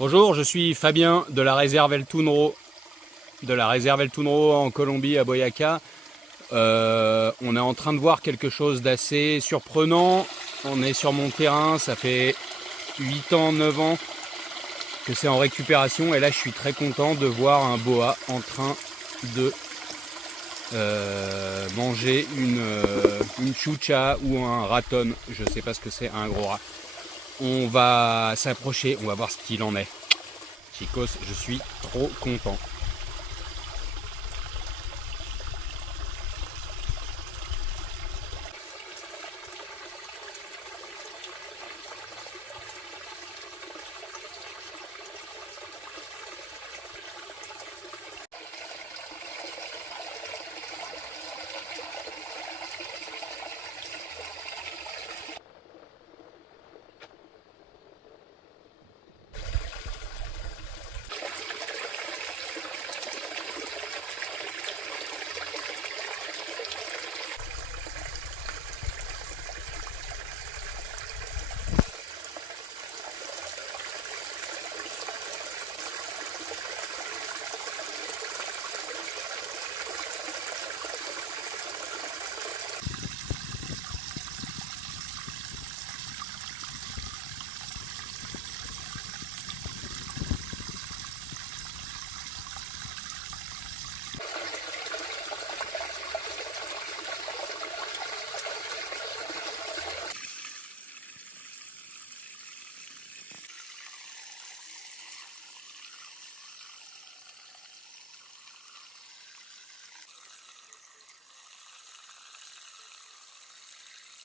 Bonjour, je suis Fabien de la réserve El Tunro, en Colombie, à Boyaca. On est en train de voir quelque chose d'assez surprenant. On est sur mon terrain, ça fait 8 ans, 9 ans que c'est en récupération. Et là, je suis très content de voir un boa en train de manger une choucha ou un raton. Je sais pas ce que c'est, un gros rat. On va s'approcher, on va voir ce qu'il en est. Chicos, je suis trop content.